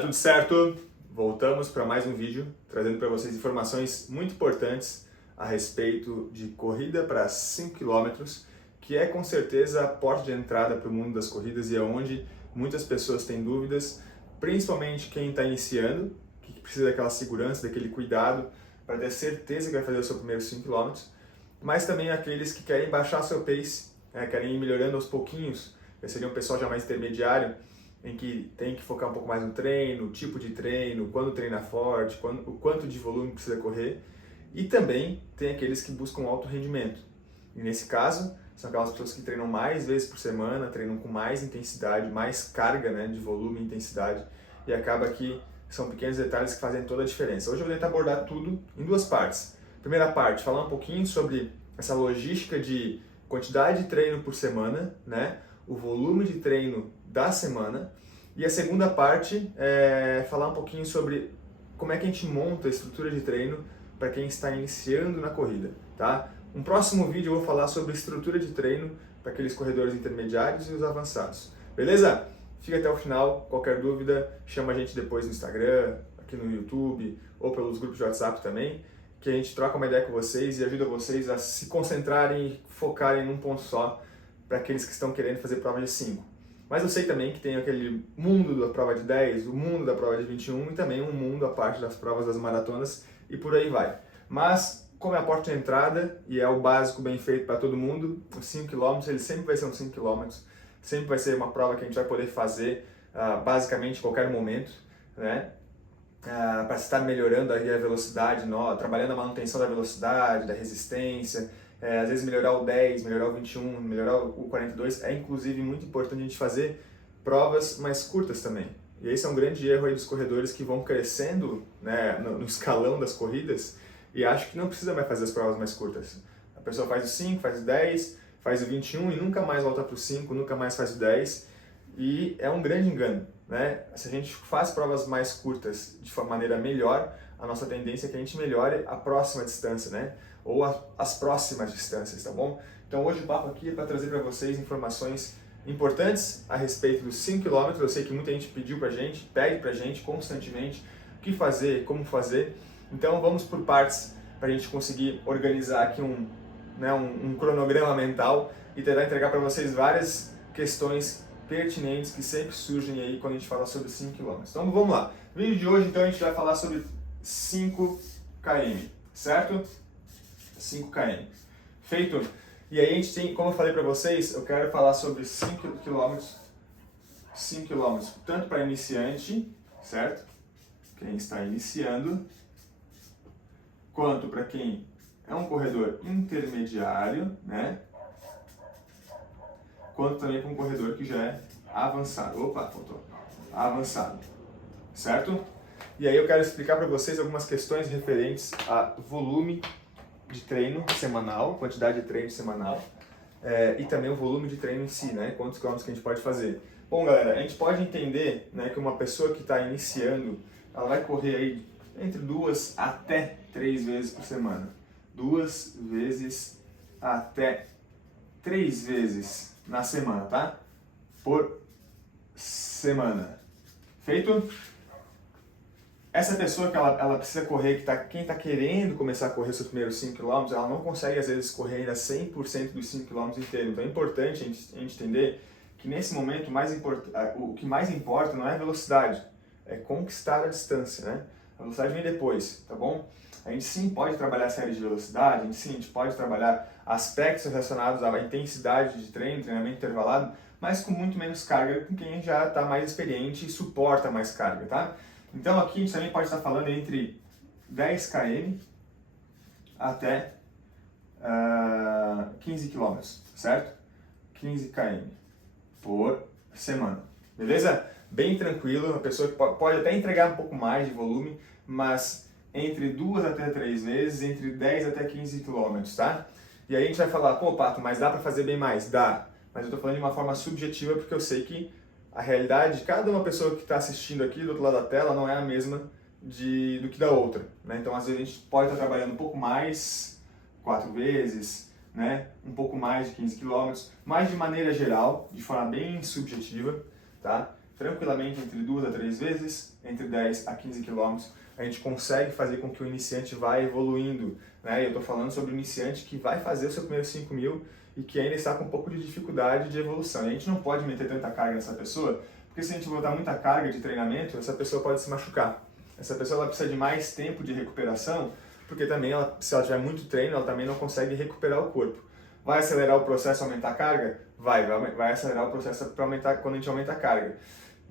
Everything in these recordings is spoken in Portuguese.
Galera, tudo certo? Voltamos para mais um vídeo, trazendo para vocês informações muito importantes a respeito de corrida para 5 km, que é com certeza a porta de entrada para o mundo das corridas e é onde muitas pessoas têm dúvidas, principalmente quem está iniciando, que precisa daquela segurança, daquele cuidado para ter certeza que vai fazer o seu primeiro 5 km, mas também aqueles que querem baixar seu pace, querem ir melhorando aos pouquinhos, seria um pessoal já mais intermediário, em que tem que focar um pouco mais no treino, o tipo de treino, quando treinar forte, o quanto de volume precisa correr. E também tem aqueles que buscam alto rendimento. E nesse caso, são aquelas pessoas que treinam mais vezes por semana, treinam com mais intensidade, mais carga, de volume e intensidade. E acaba que são pequenos detalhes que fazem toda a diferença. Hoje eu vou tentar abordar tudo em duas partes. Primeira parte, falar um pouquinho sobre essa logística de quantidade de treino por semana, o volume de treino da semana, e a segunda parte é falar um pouquinho sobre como é que a gente monta a estrutura de treino para quem está iniciando na corrida, tá? Um próximo vídeo eu vou falar sobre estrutura de treino para aqueles corredores intermediários e os avançados, beleza? Fica até o final, qualquer dúvida, chama a gente depois no Instagram, aqui no YouTube ou pelos grupos de WhatsApp também, que a gente troca uma ideia com vocês e ajuda vocês a se concentrarem e focarem num ponto só para aqueles que estão querendo fazer prova de 5. Mas eu sei também que tem aquele mundo da prova de 10, o mundo da prova de 21 e também um mundo à parte das provas das maratonas e por aí vai. Mas, como é a porta de entrada e é o básico bem feito para todo mundo, os 5 km ele sempre vai ser um 5 km, sempre vai ser uma prova que a gente vai poder fazer basicamente em qualquer momento, para estar melhorando aí a velocidade, trabalhando a manutenção da velocidade, da resistência, às vezes melhorar o 10, melhorar o 21, melhorar o 42, é inclusive muito importante a gente fazer provas mais curtas também. E esse é um grande erro aí dos corredores que vão crescendo no escalão das corridas e acham que não precisa mais fazer as provas mais curtas. A pessoa faz o 5, faz o 10, faz o 21 e nunca mais volta para o 5, nunca mais faz o 10 e é um grande engano. Se a gente faz provas mais curtas de maneira melhor, a nossa tendência é que a gente melhore a próxima distância, ou as próximas distâncias, tá bom? Então hoje o papo aqui é para trazer para vocês informações importantes a respeito dos 5 km. Eu sei que muita gente pede pra gente constantemente o que fazer, como fazer. Então vamos por partes para a gente conseguir organizar aqui um cronograma mental e tentar entregar para vocês várias questões pertinentes que sempre surgem aí quando a gente fala sobre 5 km. Então vamos lá. No vídeo de hoje então a gente vai falar sobre 5 km, certo? 5 km. Feito? E aí a gente tem, como eu falei para vocês, eu quero falar sobre 5 km, tanto para iniciante, certo? Quem está iniciando, quanto para quem é um corredor intermediário, quanto também para um corredor que já é avançado. Opa, faltou. Avançado. Certo? E aí eu quero explicar para vocês algumas questões referentes a volume de treino semanal, quantidade de treino semanal, e também o volume de treino em si, quantos quilômetros que a gente pode fazer. Bom, galera, a gente pode entender que uma pessoa que está iniciando, ela vai correr aí entre 2 até 3 vezes por semana. 2 vezes até 3 vezes na semana, tá? Por semana. Feito? Essa pessoa que ela precisa correr, quem está querendo começar a correr seus primeiros 5 km, ela não consegue às vezes correr ainda 100% dos 5 km inteiros. Então é importante a gente entender que nesse momento o que mais importa não é a velocidade, é conquistar a distância, A velocidade vem depois, tá bom? A gente sim pode trabalhar a série de velocidade, a gente pode trabalhar aspectos relacionados à intensidade de treino, treinamento intervalado, mas com muito menos carga com quem já está mais experiente e suporta mais carga, tá? Então aqui a gente também pode estar falando entre 10 km até 15 km, certo? 15 km por semana, beleza? Bem tranquilo, a pessoa que pode até entregar um pouco mais de volume, mas entre 2 até 3 vezes, entre 10 até 15 km, tá? E aí a gente vai falar, pô, Pato, mas dá para fazer bem mais? Dá, mas eu estou falando de uma forma subjetiva porque eu sei que a realidade de cada uma pessoa que está assistindo aqui do outro lado da tela não é a mesma do que da outra, Então, às vezes a gente pode estar trabalhando um pouco mais, 4 vezes, um pouco mais de 15 km, mas de maneira geral, de forma bem subjetiva, tá? tranquilamente entre 2 a 3 vezes, entre 10 a 15 quilômetros, a gente consegue fazer com que o iniciante vá evoluindo, né? Eu estou falando sobre o iniciante que vai fazer o seu primeiro 5 mil e que ainda está com um pouco de dificuldade de evolução. E a gente não pode meter tanta carga nessa pessoa, porque se a gente botar muita carga de treinamento, essa pessoa pode se machucar. Essa pessoa ela precisa de mais tempo de recuperação, porque também se ela tiver muito treino, ela também não consegue recuperar o corpo. Vai acelerar o processo aumentar a carga? Vai acelerar o processo para aumentar quando a gente aumenta a carga.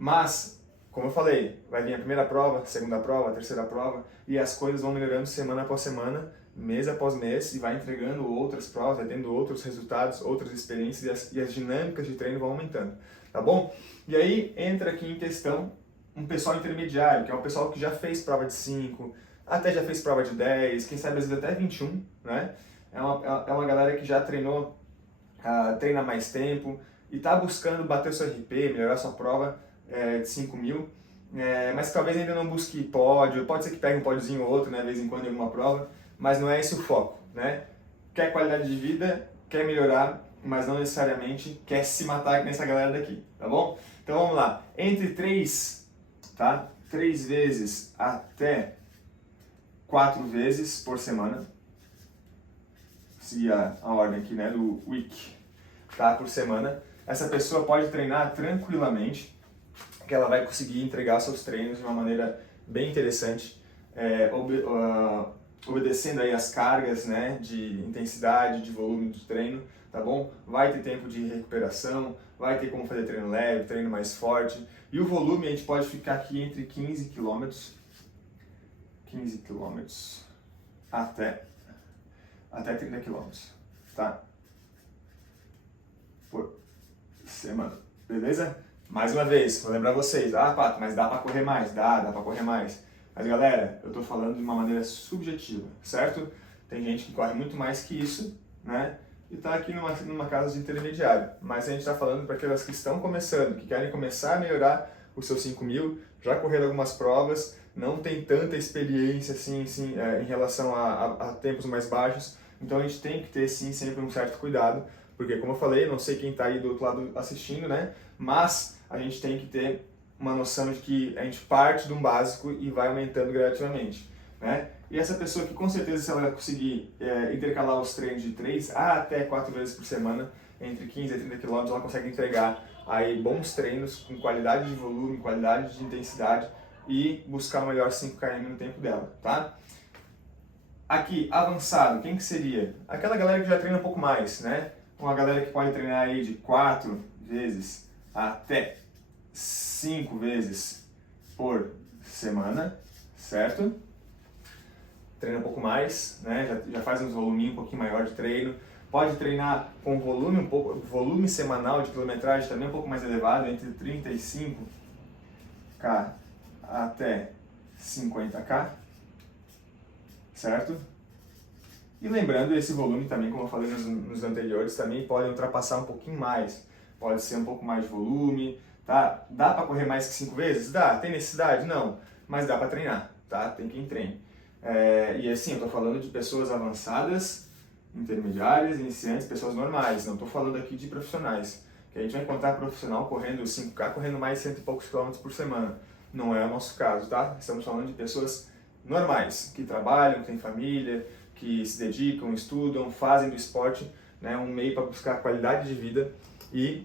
Mas, como eu falei, vai vir a primeira prova, a segunda prova, a terceira prova, e as coisas vão melhorando semana após semana, mês após mês, e vai entregando outras provas, vai tendo outros resultados, outras experiências, e as dinâmicas de treino vão aumentando, tá bom? E aí entra aqui em questão um pessoal intermediário, que é o pessoal que já fez prova de 5, até já fez prova de 10, quem sabe às vezes até 21, né? É uma galera que já treinou, treina mais tempo e está buscando bater o seu RP, melhorar sua prova de 5 mil, mas talvez ainda não busque pódio, pode ser que pegue um pódiozinho ou outro, né, de vez em quando em alguma prova, mas não é esse o foco, né? Quer qualidade de vida, quer melhorar, mas não necessariamente quer se matar nessa galera daqui, tá bom? Então vamos lá, entre 3, tá? 3 vezes até 4 vezes por semana, seguir a ordem aqui, né, do week, tá, por semana, essa pessoa pode treinar tranquilamente, que ela vai conseguir entregar seus treinos de uma maneira bem interessante, obedecendo aí as cargas, né, de intensidade, de volume do treino, tá bom? Vai ter tempo de recuperação, vai ter como fazer treino leve, treino mais forte, e o volume a gente pode ficar aqui entre 15 km até 30 km, tá? Por semana, beleza? Mais uma vez, vou lembrar vocês, Pato, mas dá pra correr mais? Dá pra correr mais. Mas galera, eu tô falando de uma maneira subjetiva, certo? Tem gente que corre muito mais que isso, né? E tá aqui numa casa de intermediário. Mas a gente tá falando para aquelas que estão começando, que querem começar a melhorar os seus 5 mil, já correram algumas provas, não tem tanta experiência assim, em relação a tempos mais baixos, então a gente tem que ter sim sempre um certo cuidado, porque como eu falei, não sei quem está aí do outro lado assistindo, né? Mas a gente tem que ter uma noção de que a gente parte de um básico e vai aumentando gradativamente, né? E essa pessoa que com certeza se ela conseguir intercalar os treinos de 3 a até 4 vezes por semana, entre 15 e 30 km, ela consegue entregar aí bons treinos com qualidade de volume, qualidade de intensidade e buscar o melhor 5 km no tempo dela, tá? Aqui, avançado, quem que seria? Aquela galera que já treina um pouco mais, né? Uma galera que pode treinar aí de 4 vezes até 5 vezes por semana, certo? Treina um pouco mais, né? Já faz um voluminho um pouquinho maior de treino. Pode treinar com volume semanal de quilometragem também um pouco mais elevado, entre 35K até 50K, certo? E lembrando, esse volume também, como eu falei nos anteriores, também pode ultrapassar um pouquinho mais. Pode ser um pouco mais de volume, tá? Dá para correr mais que 5 vezes? Dá. Tem necessidade? Não. Mas dá para treinar, tá? Tem quem treine. E assim, eu estou falando de pessoas avançadas, intermediárias, iniciantes, pessoas normais. Não estou falando aqui de profissionais. Que a gente vai encontrar profissional correndo 5K, correndo mais de 100 e poucos quilômetros por semana. Não é o nosso caso, tá? Estamos falando de pessoas normais, que trabalham, que têm família, que se dedicam, estudam, fazem do esporte, né, um meio para buscar qualidade de vida e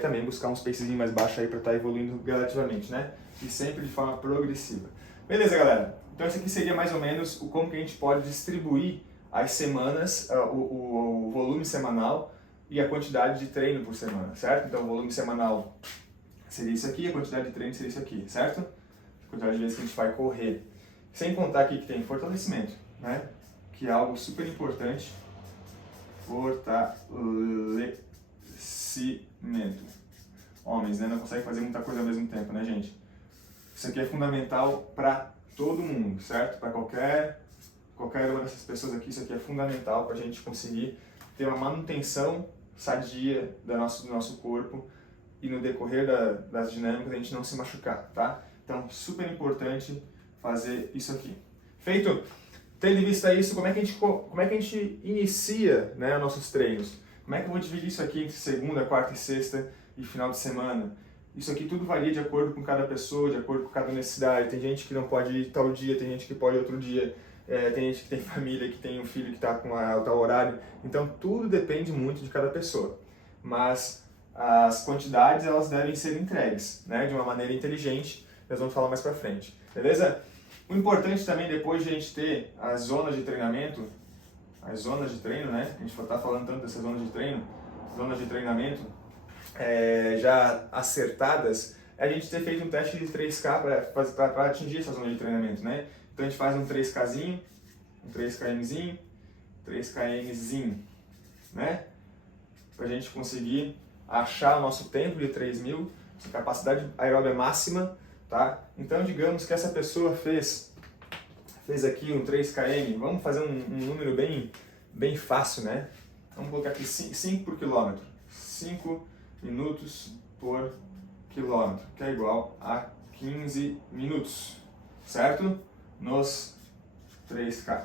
também buscar um pacezinho mais baixo aí para estar evoluindo gradativamente, né? E sempre de forma progressiva. Beleza, galera? Então esse aqui seria mais ou menos o como que a gente pode distribuir as semanas, o volume semanal e a quantidade de treino por semana, certo? Então o volume semanal seria isso aqui, a quantidade de treino seria isso aqui, certo? A quantidade de vezes que a gente vai correr. Sem contar aqui que tem fortalecimento, né? Que é algo super importante. Fortalecimento. Homens, né? Não consegue fazer muita coisa ao mesmo tempo, né, gente? Isso aqui é fundamental para todo mundo, certo? Para qualquer uma dessas pessoas aqui, isso aqui é fundamental para a gente conseguir ter uma manutenção sadia do nosso corpo e no decorrer das dinâmicas a gente não se machucar, tá? Então, super importante fazer isso aqui. Feito? Tendo em vista isso, como é que a gente inicia, né, nossos treinos? Como é que eu vou dividir isso aqui entre segunda, quarta e sexta e final de semana? Isso aqui tudo varia de acordo com cada pessoa, de acordo com cada necessidade. Tem gente que não pode ir tal dia, tem gente que pode outro dia, tem gente que tem família, que tem um filho que está com tal horário. Então tudo depende muito de cada pessoa. Mas as quantidades elas devem ser entregues, né, de uma maneira inteligente. Nós vamos falar mais para frente, beleza? O importante também, depois de a gente ter as zonas de treinamento, as zonas de treino, né? A gente está falando tanto dessas zonas de treinamento já acertadas, é a gente ter feito um teste de 3K para atingir essa zona de treinamento, né? Então a gente faz um 3Kzinho, um 3KMzinho, 3KMzinho, né? Para a gente conseguir achar o nosso tempo de 3.000, essa capacidade aeróbica máxima, tá? Então digamos que essa pessoa fez aqui um 3km, vamos fazer um número bem fácil, né? Vamos colocar aqui 5 por quilômetro, 5 minutos por quilômetro, que é igual a 15 minutos, certo? Nos 3K.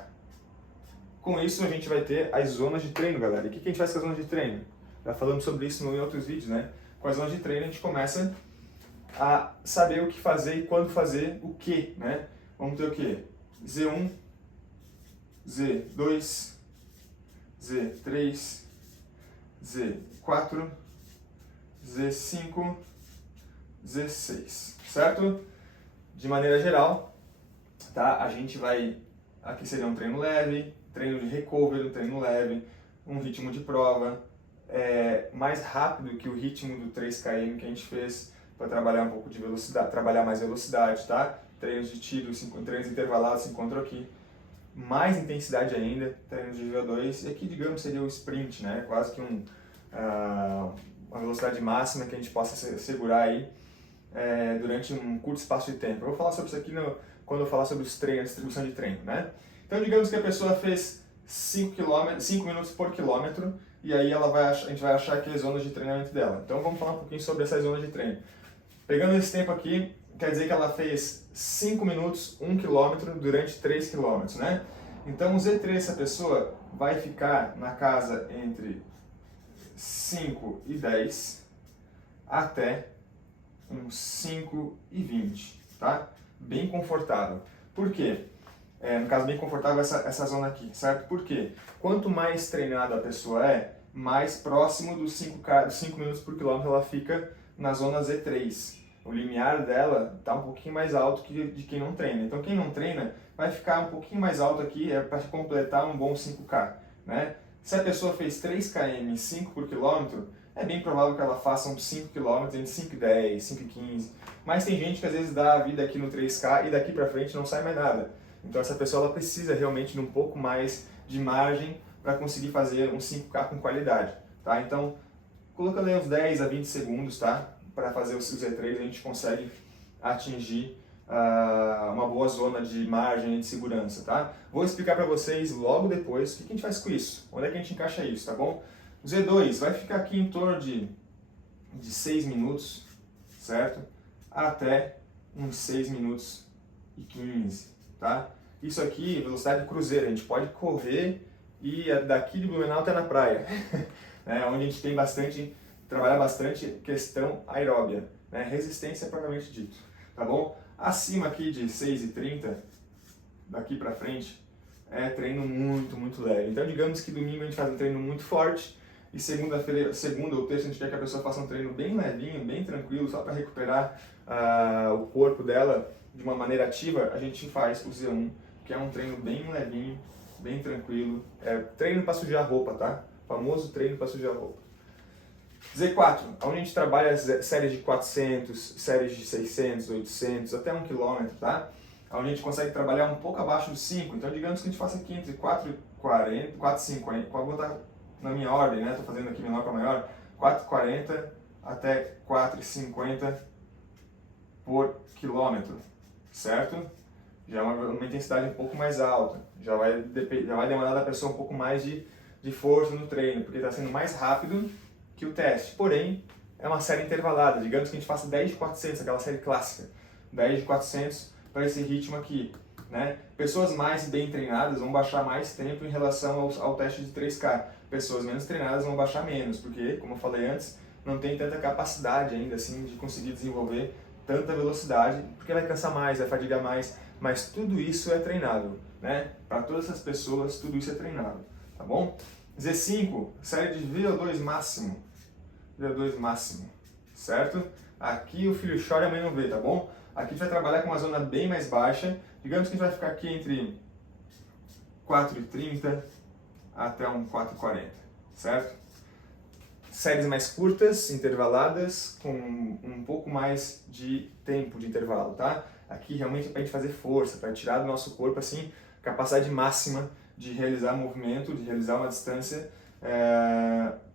Com isso a gente vai ter as zonas de treino, galera. E o que a gente faz com as zonas de treino? Já falamos sobre isso em outros vídeos, né? Com as zonas de treino a gente começa a saber o que fazer e quando fazer o que, né? Vamos ter o que? Z1, Z2, Z3, Z4, Z5, Z6, certo? De maneira geral, tá? A gente vai, aqui seria um treino leve, treino de recovery, um treino leve, um ritmo de prova, mais rápido que o ritmo do 3km que a gente fez, para trabalhar um pouco de velocidade, trabalhar mais velocidade, tá? Treinos de tiro, treinos intervalados se encontram aqui. Mais intensidade ainda, treinos de VO2, e aqui digamos seria o sprint, né? Quase que uma velocidade máxima que a gente possa segurar aí durante um curto espaço de tempo. Eu vou falar sobre isso aqui quando eu falar sobre os treinos, a distribuição de treino, né? Então digamos que a pessoa fez 5 minutos por quilômetro, e aí a gente vai achar aqui as zonas de treinamento dela. Então vamos falar um pouquinho sobre essas zonas de treino. Pegando esse tempo aqui, quer dizer que ela fez 5 minutos, 1 km durante 3 km, né? Então o Z3 dessa pessoa vai ficar na casa entre 5 e 10 até uns 5 e 20, tá? Bem confortável. Por quê? No caso, bem confortável essa zona aqui, certo? Por quê? Quanto mais treinada a pessoa mais próximo dos 5 minutos por quilômetro ela fica na zona Z3. O limiar dela está um pouquinho mais alto que de quem não treina. Então quem não treina vai ficar um pouquinho mais alto aqui para completar um bom 5K, né? Se a pessoa fez 3km 5 por quilômetro, é bem provável que ela faça uns 5 km entre 5 e 10, 5 e 15. Mas tem gente que às vezes dá a vida aqui no 3K e daqui para frente não sai mais nada. Então essa pessoa ela precisa realmente de um pouco mais de margem para conseguir fazer um 5K com qualidade, tá? Então, colocando aí uns 10 a 20 segundos, tá? Para fazer o Z3 a gente consegue atingir uma boa zona de margem e de segurança, tá? Vou explicar para vocês logo depois o que a gente faz com isso, onde é que a gente encaixa isso, tá bom? O Z2 vai ficar aqui em torno de 6 minutos, certo? Até uns 6 minutos e 15, tá? Isso aqui, velocidade cruzeiro, a gente pode correr e daqui de Blumenau até na praia, né? Onde a gente tem trabalhar bastante questão aeróbia, né? Resistência propriamente dito, tá bom? Acima aqui de 6h30, daqui pra frente, é treino muito leve. Então digamos que domingo a gente faz um treino muito forte e segunda ou terça a gente quer que a pessoa faça um treino bem levinho, bem tranquilo, só para recuperar o corpo dela de uma maneira ativa, a gente faz o Z1, que é um treino bem levinho, bem tranquilo, treino para sujar roupa, tá? Famoso treino para sujar roupa. Z4, onde a gente trabalha séries de 400, séries de 600, 800, até 1 km, tá? Onde a gente consegue trabalhar um pouco abaixo dos 5, então digamos que a gente faça aqui entre 4,40, 4,50, vou botar na minha ordem, né? Estou fazendo aqui menor para maior, 4,40 até 4,50 por quilômetro, certo? Já é uma intensidade um pouco mais alta, já vai demandar da pessoa um pouco mais de força no treino, porque está sendo mais rápido que o teste, porém é uma série intervalada, digamos que a gente faça 10 de 400, aquela série clássica, 10 de 400 para esse ritmo aqui, né? Pessoas mais bem treinadas vão baixar mais tempo em relação ao teste de 3K, pessoas menos treinadas vão baixar menos, porque, como eu falei antes, não tem tanta capacidade ainda assim de conseguir desenvolver tanta velocidade, porque vai cansar mais, vai fadigar mais, mas tudo isso é treinável, né? Para todas essas pessoas, tudo isso é treinável, tá bom? Z5, série de VO2 máximo, VO2 máximo, certo? Aqui o filho chora e a mãe não vê, tá bom? Aqui a gente vai trabalhar com uma zona bem mais baixa, digamos que a gente vai ficar aqui entre 4,30 até um 4,40, certo? Séries mais curtas, intervaladas, com um pouco mais de tempo de intervalo, tá? Aqui realmente é para a gente fazer força, para tirar do nosso corpo, assim, capacidade máxima de realizar movimento, de realizar uma distância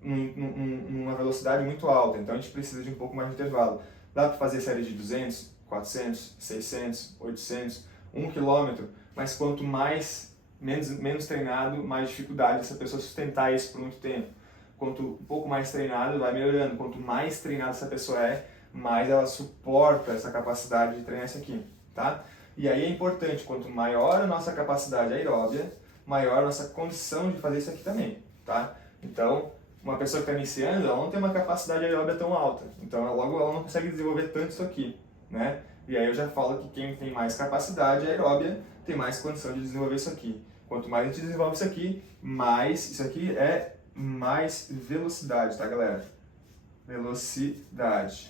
numa velocidade muito alta. Então a gente precisa de um pouco mais de intervalo. Dá para fazer séries de 200, 400, 600, 800, 1 km, mas quanto menos treinado, mais dificuldade essa pessoa sustentar isso por muito tempo. Quanto um pouco mais treinado, vai melhorando. Quanto mais treinada essa pessoa é, mais ela suporta essa capacidade de treinar isso aqui, tá? E aí é importante, quanto maior a nossa capacidade aeróbia, maior a nossa condição de fazer isso aqui também, tá? Então, uma pessoa que está iniciando, ela não tem uma capacidade aeróbia tão alta, então logo ela não consegue desenvolver tanto isso aqui, né? E aí eu já falo que quem tem mais capacidade aeróbia tem mais condição de desenvolver isso aqui. Quanto mais a gente desenvolve isso aqui, mais isso aqui é mais velocidade, tá, galera? Velocidade,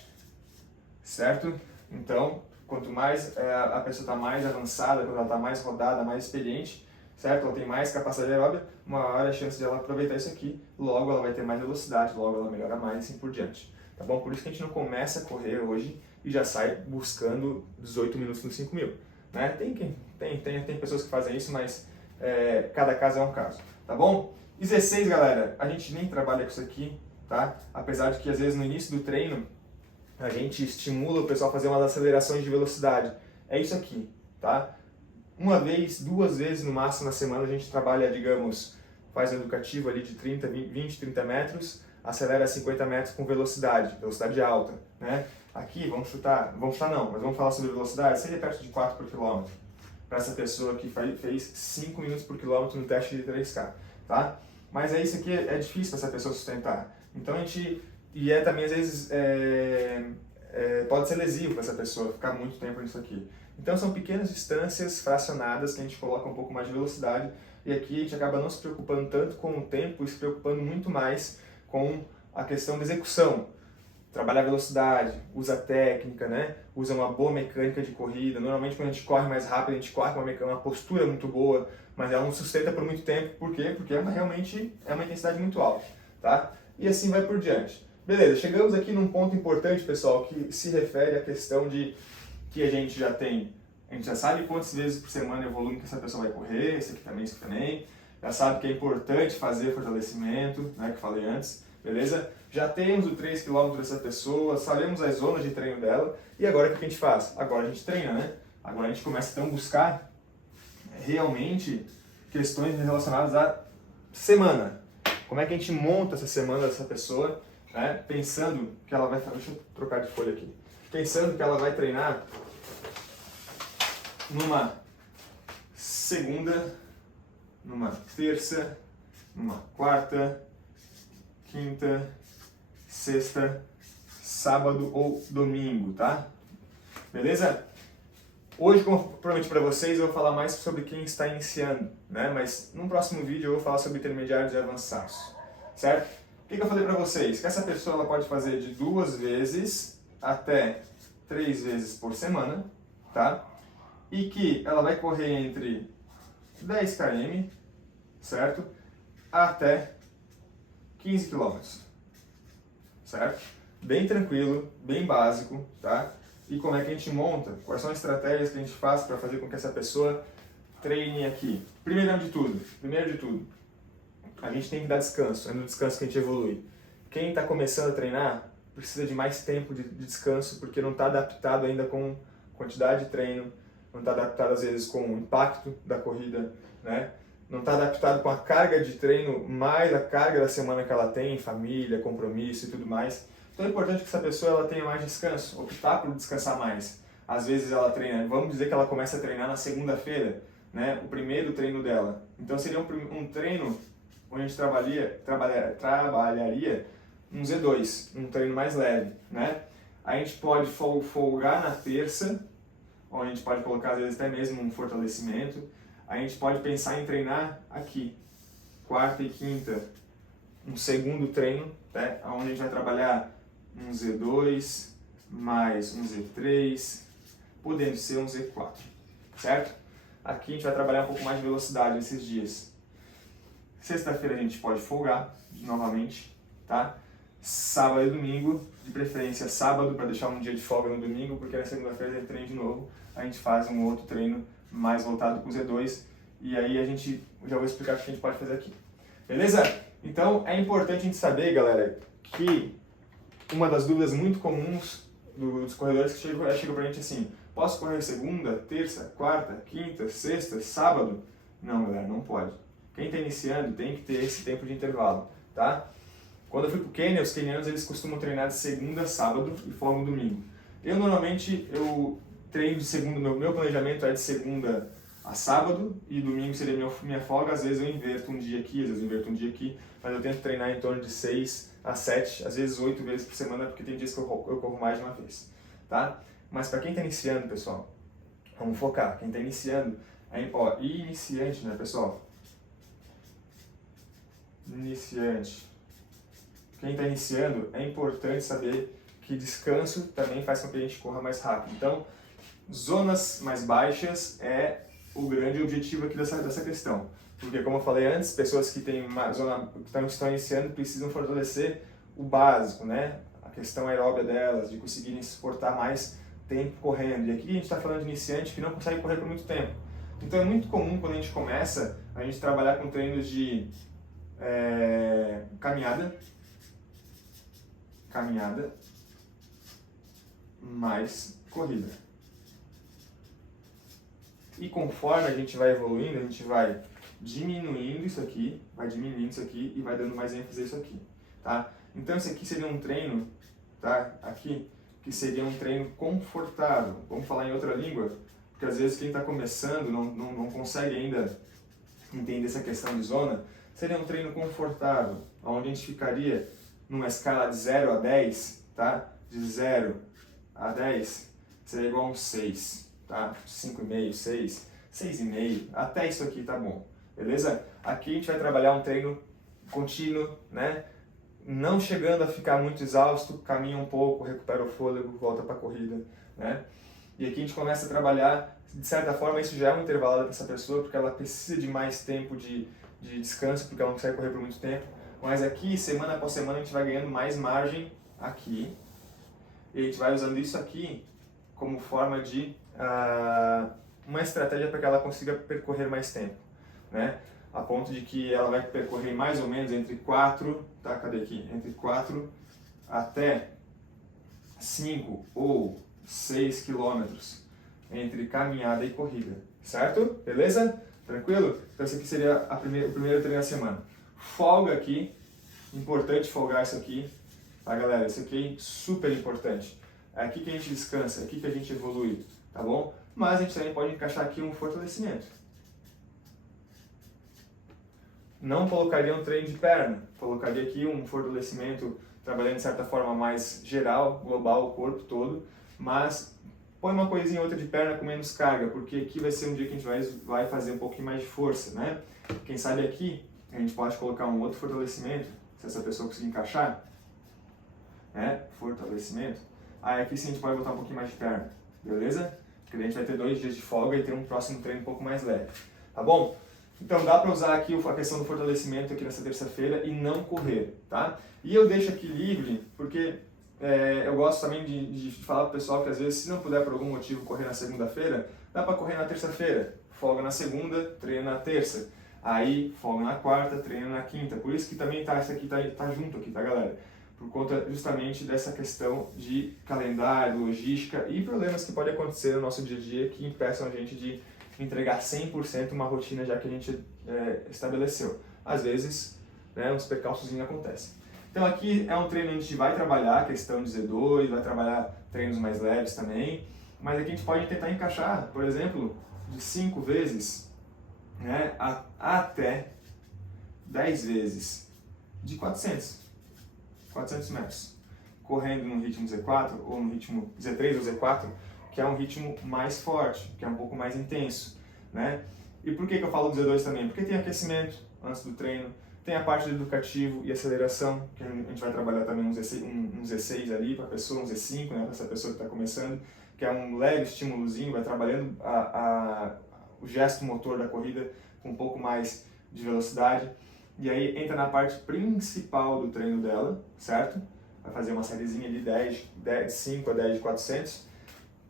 certo? Então, quanto mais a pessoa está mais avançada, quando ela está mais rodada, mais experiente, certo? Ela tem mais capacidade aeróbica, maior a chance de ela aproveitar isso aqui, logo ela vai ter mais velocidade, logo ela melhora mais e assim por diante, tá bom? Por isso que a gente não começa a correr hoje e já sai buscando 18 minutos nos 5.000, né? Tem pessoas que fazem isso, mas cada caso é um caso, tá bom? E 16, galera, a gente nem trabalha com isso aqui, tá? Apesar de que às vezes no início do treino a gente estimula o pessoal a fazer umas acelerações de velocidade. É isso aqui, tá? Uma vez, 2 vezes no máximo na semana a gente trabalha, digamos, faz um educativo ali de 20, 30 metros, acelera 50 metros com velocidade alta, né? Aqui, vamos chutar não, mas vamos falar sobre velocidade, seria perto de 4 por quilômetro, para essa pessoa que fez 5 minutos por quilômetro no teste de 3K, tá? Mas isso aqui é difícil para essa pessoa sustentar. Então a gente, também às vezes pode ser lesivo para essa pessoa ficar muito tempo nisso aqui. Então são pequenas distâncias fracionadas que a gente coloca um pouco mais de velocidade e aqui a gente acaba não se preocupando tanto com o tempo e se preocupando muito mais com a questão da execução. Trabalhar velocidade, usa técnica, né? Usa uma boa mecânica de corrida. Normalmente quando a gente corre mais rápido, a gente corre com uma postura muito boa, mas ela não sustenta por muito tempo. Por quê? Porque realmente é uma intensidade muito alta, tá? E assim vai por diante. Beleza, chegamos aqui num ponto importante, pessoal, que se refere à questão de que a gente já sabe quantas vezes por semana é o volume que essa pessoa vai correr, esse aqui também, isso também. Já sabe que é importante fazer fortalecimento, né, que falei antes, beleza? Já temos o 3 km dessa pessoa, sabemos as zonas de treino dela, e agora o que a gente faz? Agora a gente treina, né? Agora a gente começa então a buscar realmente questões relacionadas à semana. Como é que a gente monta essa semana dessa pessoa, né? Pensando que ela vai... Deixa eu trocar de folha aqui. Pensando que ela vai treinar numa segunda, numa terça, numa quarta, quinta, sexta, sábado ou domingo, tá? Beleza? Hoje, como prometi para vocês, eu vou falar mais sobre quem está iniciando, né? Mas no próximo vídeo eu vou falar sobre intermediários e avançados, certo? O que eu falei para vocês? Que essa pessoa ela pode fazer de 2 vezes até 3 vezes por semana, tá? E que ela vai correr entre 10 km, certo? Até 15 km, certo? Bem tranquilo, bem básico, tá? E como é que a gente monta? Quais são as estratégias que a gente faz para fazer com que essa pessoa treine aqui? Primeiro de tudo, a gente tem que dar descanso, é no descanso que a gente evolui. Quem está começando a treinar precisa de mais tempo de descanso porque não está adaptado ainda com quantidade de treino, não está adaptado às vezes com o impacto da corrida, né? Não está adaptado com a carga de treino, mais a carga da semana que ela tem, família, compromisso e tudo mais. Então é importante que essa pessoa ela tenha mais descanso, optar por descansar mais. Às vezes ela treina, vamos dizer que ela começa a treinar na segunda-feira, né? O primeiro treino dela. Então seria um treino onde a gente trabalharia um Z2, um treino mais leve, né? A gente pode folgar na terça, ou a gente pode colocar às vezes até mesmo um fortalecimento. A gente pode pensar em treinar aqui, quarta e quinta, um segundo treino, né? Onde a gente vai trabalhar um Z2 mais um Z3, podendo ser um Z4, certo? Aqui a gente vai trabalhar um pouco mais de velocidade nesses dias. Sexta-feira a gente pode folgar novamente, tá? Sábado e domingo, de preferência sábado, para deixar um dia de folga no domingo, porque na segunda-feira a gente treina de novo, a gente faz um outro treino mais voltado com o Z2, e aí a gente, já vou explicar o que a gente pode fazer aqui. Beleza? Então é importante a gente saber, galera, que uma das dúvidas muito comuns dos corredores que chegam pra gente assim: posso correr segunda, terça, quarta, quinta, sexta, sábado? Não, galera, não pode. Quem está iniciando tem que ter esse tempo de intervalo, tá? Quando eu fui pro Quênia, os quenianos eles costumam treinar de segunda a sábado e folgam no domingo. Eu normalmente treino de segunda, meu planejamento é de segunda a sábado e domingo seria minha folga. Às vezes eu inverto um dia aqui, às vezes eu inverto um dia aqui, mas eu tento treinar em torno de 6 a 7, às vezes 8 vezes por semana, porque tem dias que eu corro mais de uma vez, tá? Mas para quem está iniciando, pessoal, vamos focar. Quem está iniciando, iniciante, né, pessoal? Iniciante. Quem está iniciando, é importante saber que descanso também faz com que a gente corra mais rápido. Então, zonas mais baixas é o grande objetivo aqui dessa questão. Porque, como eu falei antes, pessoas que têm uma zona, que estão iniciando precisam fortalecer o básico, né? A questão aeróbia delas, de conseguirem suportar mais tempo correndo. E aqui a gente está falando de iniciante que não consegue correr por muito tempo. Então é muito comum quando a gente começa, a gente trabalhar com treinos de caminhada mais corrida. E conforme a gente vai evoluindo, a gente vai diminuindo isso aqui e vai dando mais ênfase a isso aqui, tá? Então esse aqui seria um treino, tá? Aqui, que seria um treino confortável. Vamos falar em outra língua, porque às vezes quem está começando não consegue ainda entender essa questão de zona. Seria um treino confortável, onde a gente ficaria numa escala de 0 a 10, tá? De 0 a 10 seria igual a um 6, tá? 5,5, 6, 6,5, até isso aqui tá bom, beleza? Aqui a gente vai trabalhar um treino contínuo, né? Não chegando a ficar muito exausto, caminha um pouco, recupera o fôlego, volta para a corrida, né? E aqui a gente começa a trabalhar, de certa forma isso já é um intervalado para essa pessoa, porque ela precisa de mais tempo de descanso, porque ela não consegue correr por muito tempo. Mas aqui, semana após semana, a gente vai ganhando mais margem aqui. E a gente vai usando isso aqui como forma de uma estratégia para que ela consiga percorrer mais tempo, né? A ponto de que ela vai percorrer mais ou menos entre 4, tá? Cadê aqui? Entre 4 até 5 ou 6 quilômetros entre caminhada e corrida, certo? Beleza? Tranquilo? Então esse aqui seria o primeiro treino da semana. Folga aqui, importante folgar isso aqui, tá, galera? Isso aqui é super importante. É aqui que a gente descansa, é aqui que a gente evolui, tá bom? Mas a gente também pode encaixar aqui um fortalecimento. Não colocaria um treino de perna, colocaria aqui um fortalecimento trabalhando de certa forma mais geral, global, o corpo todo, mas põe uma coisinha outra de perna com menos carga, porque aqui vai ser um dia que a gente vai fazer um pouquinho mais de força, né? Quem sabe aqui a gente pode colocar um outro fortalecimento, se essa pessoa conseguir encaixar, né? Fortalecimento. Aí aqui sim a gente pode botar um pouquinho mais de perna, beleza? Porque daí a gente vai ter 2 dias de folga e ter um próximo treino um pouco mais leve, tá bom? Então dá para usar aqui a questão do fortalecimento aqui nessa terça-feira e não correr, tá? E eu deixo aqui livre, porque eu gosto também de falar para o pessoal que às vezes, se não puder por algum motivo correr na segunda-feira, dá para correr na terça-feira, folga na segunda, treina na terça, aí folga na quarta, treina na quinta. Por isso que também isso aqui tá junto aqui, tá, galera? Por conta justamente dessa questão de calendário, logística e problemas que podem acontecer no nosso dia a dia que impeçam a gente de entregar 100% uma rotina já que a gente estabeleceu. Às vezes, né, uns percalços acontecem. Então aqui é um treino onde a gente vai trabalhar a questão de Z2, vai trabalhar treinos mais leves também, mas aqui a gente pode tentar encaixar, por exemplo, de 5 vezes, né, até 10 vezes de 400. 400 metros. Correndo no ritmo Z4 ou no ritmo Z3 ou Z4, que é um ritmo mais forte, que é um pouco mais intenso, né? E por que eu falo do Z2 também? Porque tem aquecimento antes do treino, tem a parte do educativo e aceleração, que a gente vai trabalhar também um Z6 ali para a pessoa, um Z5, né, para essa pessoa que está começando, que é um leve estímulozinho, vai trabalhando o gesto motor da corrida com um pouco mais de velocidade. E aí entra na parte principal do treino dela, certo? Vai fazer uma sériezinha de 5 a 10 de 400,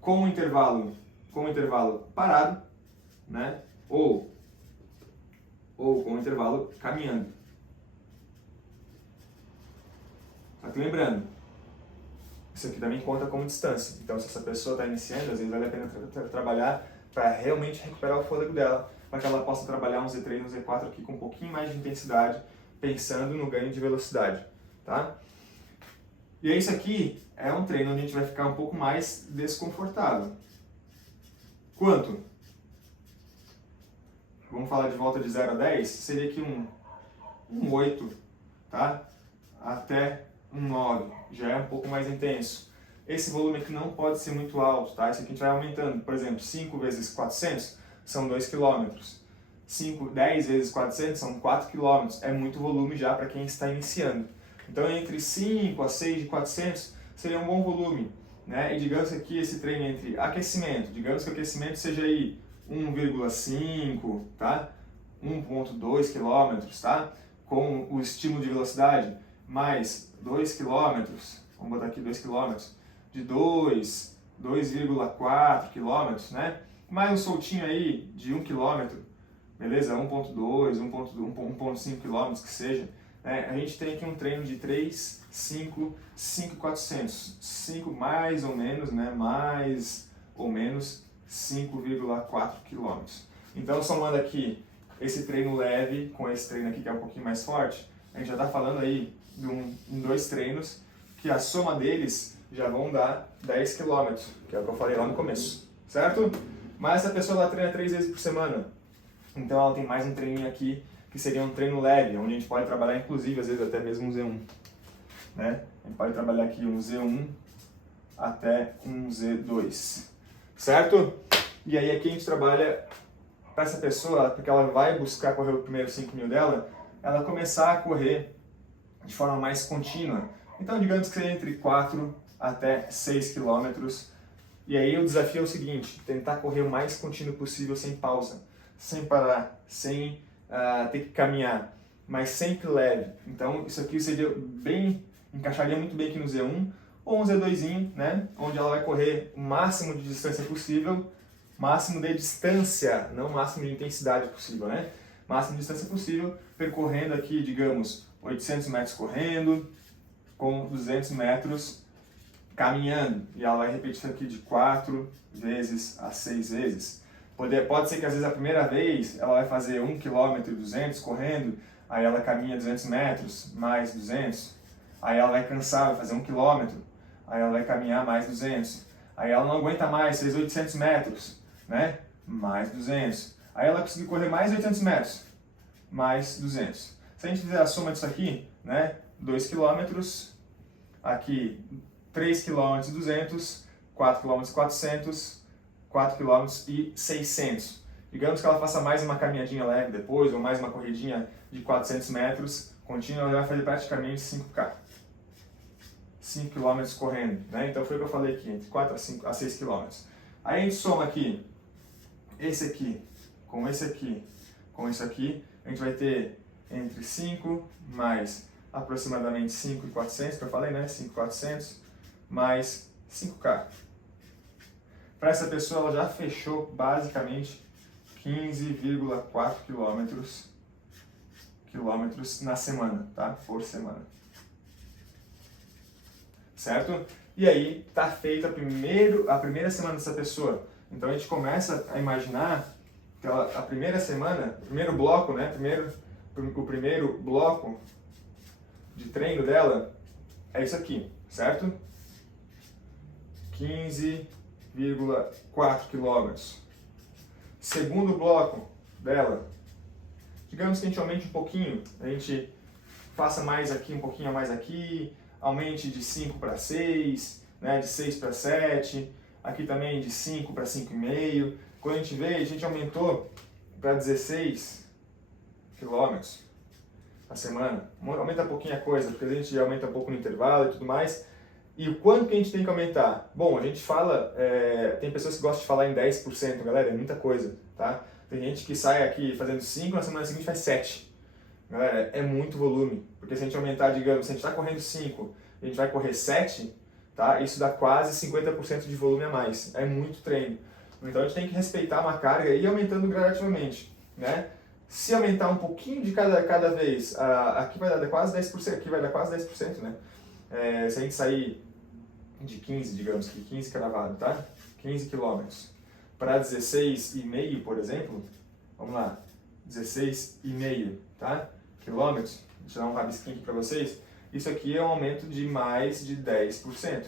com um intervalo parado, né? Ou com um intervalo caminhando. Só que lembrando, isso aqui também conta como distância. Então, se essa pessoa está iniciando, às vezes vale a pena trabalhar para realmente recuperar o fôlego dela, para que ela possa trabalhar um Z3, um Z4 aqui com um pouquinho mais de intensidade, pensando no ganho de velocidade, tá? E isso aqui é um treino onde a gente vai ficar um pouco mais desconfortável. Quanto? Vamos falar de volta de 0 a 10, seria aqui um 8, tá? Até um 9, já é um pouco mais intenso. Esse volume aqui não pode ser muito alto, tá? Isso aqui a gente vai aumentando. Por exemplo, 5 vezes 400 são 2 km. 10 vezes 400 são 4 km. É muito volume já para quem está iniciando. Então, entre 5 a 6 de 400 seria um bom volume, né? E digamos que aqui esse treino entre aquecimento, digamos que o aquecimento seja aí 1,5, tá? 1,2 km, tá? Com o estímulo de velocidade, mais 2 km, vamos botar aqui 2 km, de 2,4 km, né? Mais um soltinho aí de 1 km, beleza? 1,2, 1,5 km que seja. Né? A gente tem aqui um treino de 3, 5, 5,400, 5 mais ou menos, né? Mais ou menos 5,4 km. Então, somando aqui esse treino leve com esse treino aqui que é um pouquinho mais forte, a gente já está falando aí em 2 treinos que a soma deles já vão dar 10 km, que é o que eu falei lá no começo, certo? Mas essa pessoa ela treina 3 vezes por semana, então ela tem mais um treininho aqui que seria um treino leve, onde a gente pode trabalhar inclusive às vezes até mesmo um Z1, né? A gente pode trabalhar aqui um Z1 até um Z2, certo? E aí aqui a gente trabalha para essa pessoa, porque ela vai buscar correr o primeiro 5.000 dela, ela começar a correr de forma mais contínua. Então, digamos que seja entre 4 até 6 km. E aí o desafio é o seguinte, tentar correr o mais contínuo possível sem pausa, sem parar, sem ter que caminhar, mas sempre leve. Então, isso aqui encaixaria muito bem aqui no Z1 ou um Z2zinho, né? Onde ela vai correr o máximo de distância possível, máximo de distância, não máximo de intensidade possível, né? Máximo de distância possível, percorrendo aqui, digamos, 800 metros correndo, com 200 metros caminhando. E ela vai repetir isso aqui de 4 vezes a 6 vezes. Pode ser que às vezes a primeira vez ela vai fazer 1 km e 200 correndo, aí ela caminha 200 metros, mais 200. Aí ela vai cansar, vai fazer 1 km, aí ela vai caminhar mais 200. Aí ela não aguenta mais, fez 800 metros, né? Mais 200. Aí ela conseguiu correr mais 800 metros, mais 200. Se a gente fizer a soma disso aqui, né? 2 km, aqui 3 km e 200, 4 km e 400, 4 km e 600. Digamos que ela faça mais uma caminhadinha leve depois, ou mais uma corridinha de 400 metros contínua, ela vai fazer praticamente 5K. 5 km correndo, né? Então foi o que eu falei aqui, entre 4 a 6 km. Aí a gente soma aqui, esse aqui, com esse aqui, com isso aqui, a gente vai ter entre 5 mais aproximadamente 5.400, que eu falei, né? 5.400 mais 5K. Para essa pessoa, ela já fechou basicamente 15,4 quilômetros na semana, tá? Por semana. Certo? E aí, tá feita a primeira semana dessa pessoa. Então a gente começa a imaginar que a primeira semana, o primeiro bloco, né? O primeiro bloco de treino dela é isso aqui, certo? 15,4 quilômetros. Segundo bloco dela, digamos que a gente aumente um pouquinho, a gente faça mais aqui, um pouquinho a mais aqui, aumente de 5 para 6, né, de 6 para 7, aqui também de 5 para 5,5. Quando a gente vê, a gente aumentou para 16 quilômetros a semana. Aumenta um pouquinho a coisa, porque a gente aumenta um pouco no intervalo e tudo mais. E o quanto que a gente tem que aumentar? Bom, a gente fala, tem pessoas que gostam de falar em 10%, galera, é muita coisa, tá? Tem gente que sai aqui fazendo 5, na semana seguinte faz 7. Galera, é muito volume, porque se a gente aumentar, digamos, se a gente está correndo 5, a gente vai correr 7, tá? Isso dá quase 50% de volume a mais, é muito treino. Então a gente tem que respeitar uma carga e ir aumentando gradativamente, né? Se aumentar um pouquinho de cada vez, aqui vai dar quase 10%, aqui vai dar quase 10%, né? Se a gente sair de 15, digamos que 15 cravado, tá? 15 quilômetros para 16,5, por exemplo, vamos lá, 16,5, tá? Quilômetros, deixa eu dar um rabisquinho aqui para vocês, isso aqui é um aumento de mais de 10%.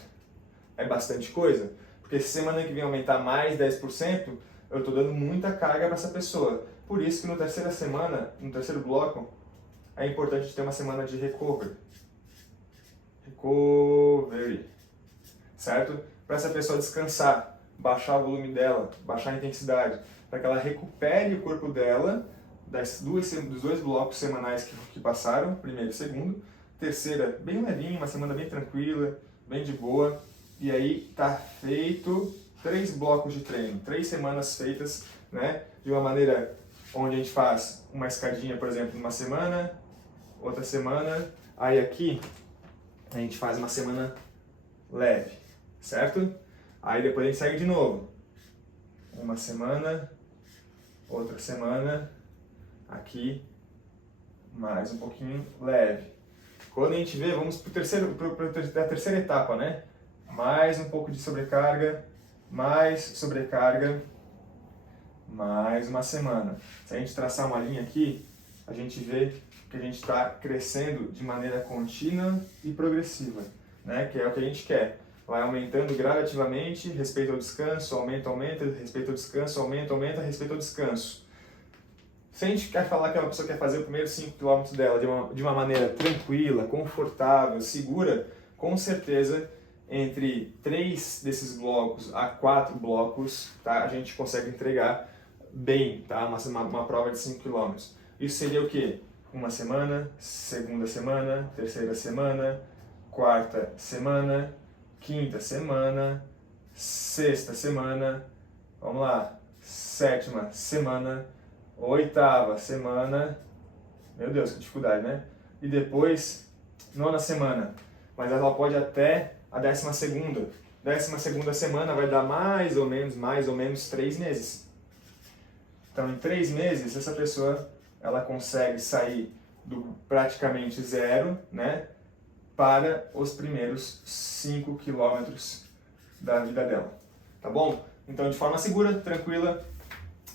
É bastante coisa, porque se semana que vem aumentar mais 10%, eu estou dando muita carga para essa pessoa. Por isso que no terceira semana, no terceiro bloco, é importante ter uma semana de recovery. Certo? Para essa pessoa descansar, baixar o volume dela, baixar a intensidade, para que ela recupere o corpo dela dos dois blocos semanais que passaram, primeiro e segundo. Terceira, bem levinho, uma semana bem tranquila, bem de boa. E aí tá feito 3 blocos de treino, 3 semanas feitas, né, de uma maneira onde a gente faz uma escadinha, por exemplo, numa semana, outra semana, aí aqui a gente faz uma semana leve, certo? Aí depois a gente segue de novo, uma semana, outra semana, aqui mais um pouquinho leve. Quando a gente vê, vamos para a terceira etapa, né? Mais um pouco de sobrecarga, mais sobrecarga, mais uma semana. Se a gente traçar uma linha aqui, a gente vê que a gente está crescendo de maneira contínua e progressiva, né? Que é o que a gente quer. Vai aumentando gradativamente, respeito ao descanso, aumenta, respeito ao descanso, aumenta, respeito ao descanso. Se a gente quer falar que uma pessoa quer fazer os primeiros 5 km dela de uma maneira tranquila, confortável, segura, com certeza, entre 3 desses blocos a 4 blocos, tá, a gente consegue entregar bem, tá, uma prova de 5 km. Isso seria o quê? Uma semana, segunda semana, terceira semana, quarta semana, quinta semana, sexta semana, vamos lá, sétima semana, oitava semana, meu Deus, que dificuldade, né? E depois, nona semana, mas ela pode até a 12ª. 12ª semana vai dar mais ou menos 3 meses. Então, em 3 meses, essa pessoa ela consegue sair do praticamente zero, né, para os primeiros 5 quilômetros da vida dela, tá bom? Então, de forma segura, tranquila,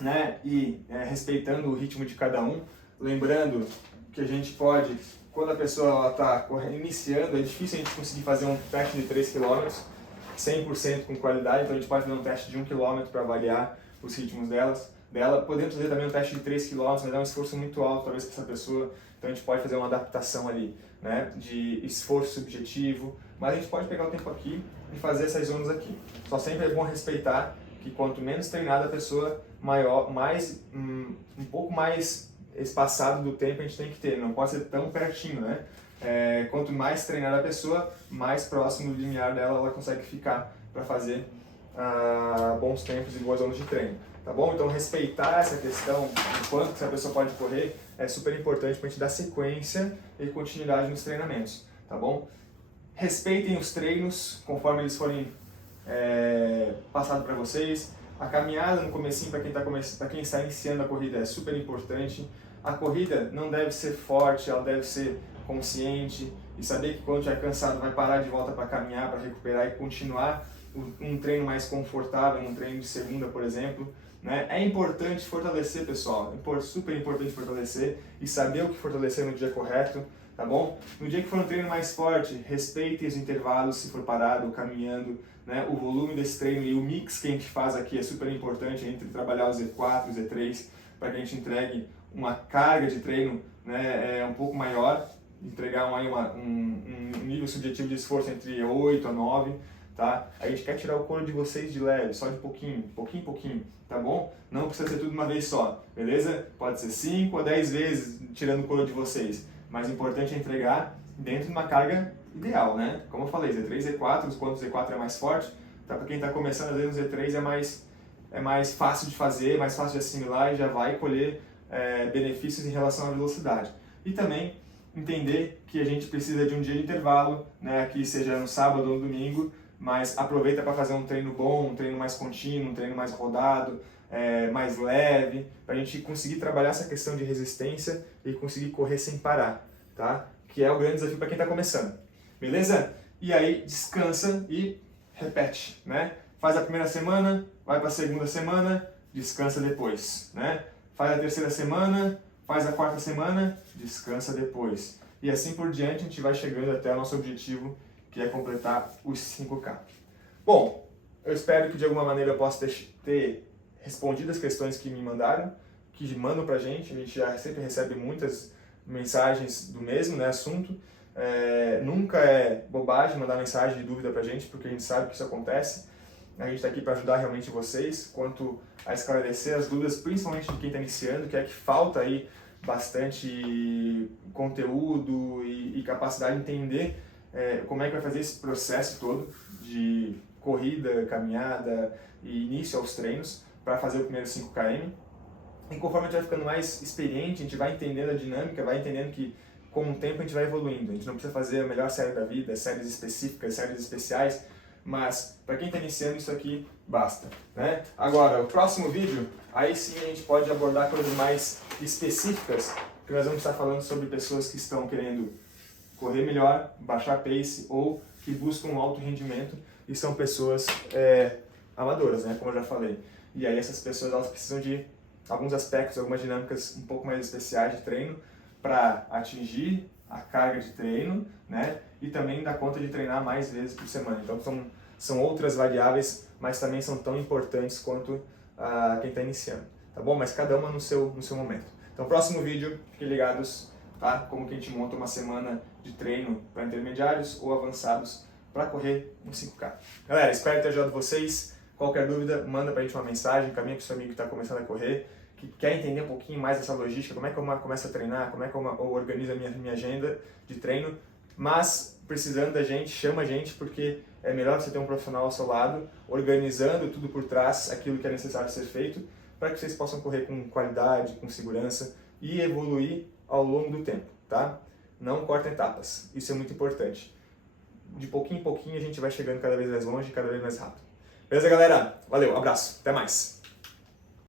né, e respeitando o ritmo de cada um, lembrando que a gente pode, quando a pessoa está iniciando, é difícil a gente conseguir fazer um teste de 3 km 100% com qualidade, então a gente pode fazer um teste de 1 km para avaliar os ritmos dela. Podemos fazer também um teste de 3 km, mas é um esforço muito alto talvez para essa pessoa, então a gente pode fazer uma adaptação ali, né, de esforço subjetivo, mas a gente pode pegar o tempo aqui e fazer essas zonas aqui. Só sempre é bom respeitar que quanto menos treinada a pessoa, um pouco mais espaçado do tempo a gente tem que ter, não pode ser tão pertinho, né? Quanto mais treinada a pessoa, mais próximo do limiar dela ela consegue ficar para fazer bons tempos e boas zonas de treino, tá bom? Então respeitar essa questão de quanto que essa pessoa pode correr é super importante para a gente dar sequência e continuidade nos treinamentos, tá bom? Respeitem os treinos conforme eles forem passados para vocês. A caminhada no comecinho para quem está iniciando a corrida é super importante. A corrida não deve ser forte, ela deve ser consciente e saber que quando estiver cansado vai parar de volta para caminhar, para recuperar e continuar um treino mais confortável, um treino de segunda, por exemplo, né? É importante fortalecer, pessoal, super importante fortalecer e saber o que fortalecer no dia correto, tá bom? No dia que for um treino mais forte, respeitem os intervalos, se for parado, caminhando, né? O volume desse treino e o mix que a gente faz aqui é super importante entre trabalhar o Z4 e o Z3 para que a gente entregue uma carga de treino, né, um pouco maior entregar um nível subjetivo de esforço entre 8 a 9, tá? A gente quer tirar o couro de vocês de leve, só de pouquinho, pouquinho, tá bom? Não precisa ser tudo de uma vez só, beleza? Pode ser 5 a 10 vezes tirando o couro de vocês, mas o importante é entregar dentro de uma carga ideal, né? Como eu falei, Z3, Z4, quanto o Z4 é mais forte, tá? Para quem está começando, às vezes o Z3 é mais fácil de fazer, mais fácil de assimilar e já vai colher benefícios em relação à velocidade. E também entender que a gente precisa de um dia de intervalo, né, que seja no sábado ou no domingo, mas aproveita para fazer um treino bom, um treino mais contínuo, um treino mais rodado, mais leve, para a gente conseguir trabalhar essa questão de resistência e conseguir correr sem parar, tá? Que é o grande desafio para quem está começando, beleza? E aí descansa e repete, né? Faz a primeira semana, vai para a segunda semana, descansa depois, né? Faz a terceira semana, faz a quarta semana, descansa depois. E assim por diante a gente vai chegando até o nosso objetivo, que é completar os 5K. Bom, eu espero que de alguma maneira eu possa ter respondido as questões que me mandaram, que mandam pra gente. A gente já sempre recebe muitas mensagens do mesmo, né, assunto. Nunca é bobagem mandar mensagem de dúvida pra gente, porque a gente sabe que isso acontece. A gente está aqui para ajudar realmente vocês quanto a esclarecer as dúvidas, principalmente de quem está iniciando, que é que falta aí bastante conteúdo e capacidade de entender como é que vai fazer esse processo todo de corrida, caminhada e início aos treinos para fazer o primeiro 5km. E conforme a gente vai ficando mais experiente, a gente vai entendendo a dinâmica, vai entendendo que com o tempo a gente vai evoluindo. A gente não precisa fazer a melhor série da vida, séries específicas, séries especiais, mas para quem está iniciando isso aqui, basta, né? Agora, o próximo vídeo, aí sim a gente pode abordar coisas mais específicas, que nós vamos estar falando sobre pessoas que estão querendo correr melhor, baixar pace ou que buscam um alto rendimento e são pessoas amadoras, né? Como eu já falei. E aí essas pessoas elas precisam de alguns aspectos, algumas dinâmicas um pouco mais especiais de treino para atingir a carga de treino, né? E também dar conta de treinar mais vezes por semana. Então são outras variáveis, mas também são tão importantes quanto quem está iniciando, tá bom? Mas cada uma no seu momento. Então próximo vídeo, fiquem ligados, tá? Como que a gente monta uma semana de treino para intermediários ou avançados para correr um 5K. Galera, espero ter ajudado vocês. Qualquer dúvida, manda pra gente uma mensagem, caminha pro seu amigo que está começando a correr, que quer entender um pouquinho mais dessa logística, como é que eu começo a treinar, como é que eu organizo a minha agenda de treino, mas precisando da gente, chama a gente, porque é melhor você ter um profissional ao seu lado, organizando tudo por trás, aquilo que é necessário ser feito, para que vocês possam correr com qualidade, com segurança e evoluir ao longo do tempo, tá? Não corta etapas, isso é muito importante. De pouquinho em pouquinho a gente vai chegando cada vez mais longe, cada vez mais rápido. Beleza, galera? Valeu, abraço, até mais!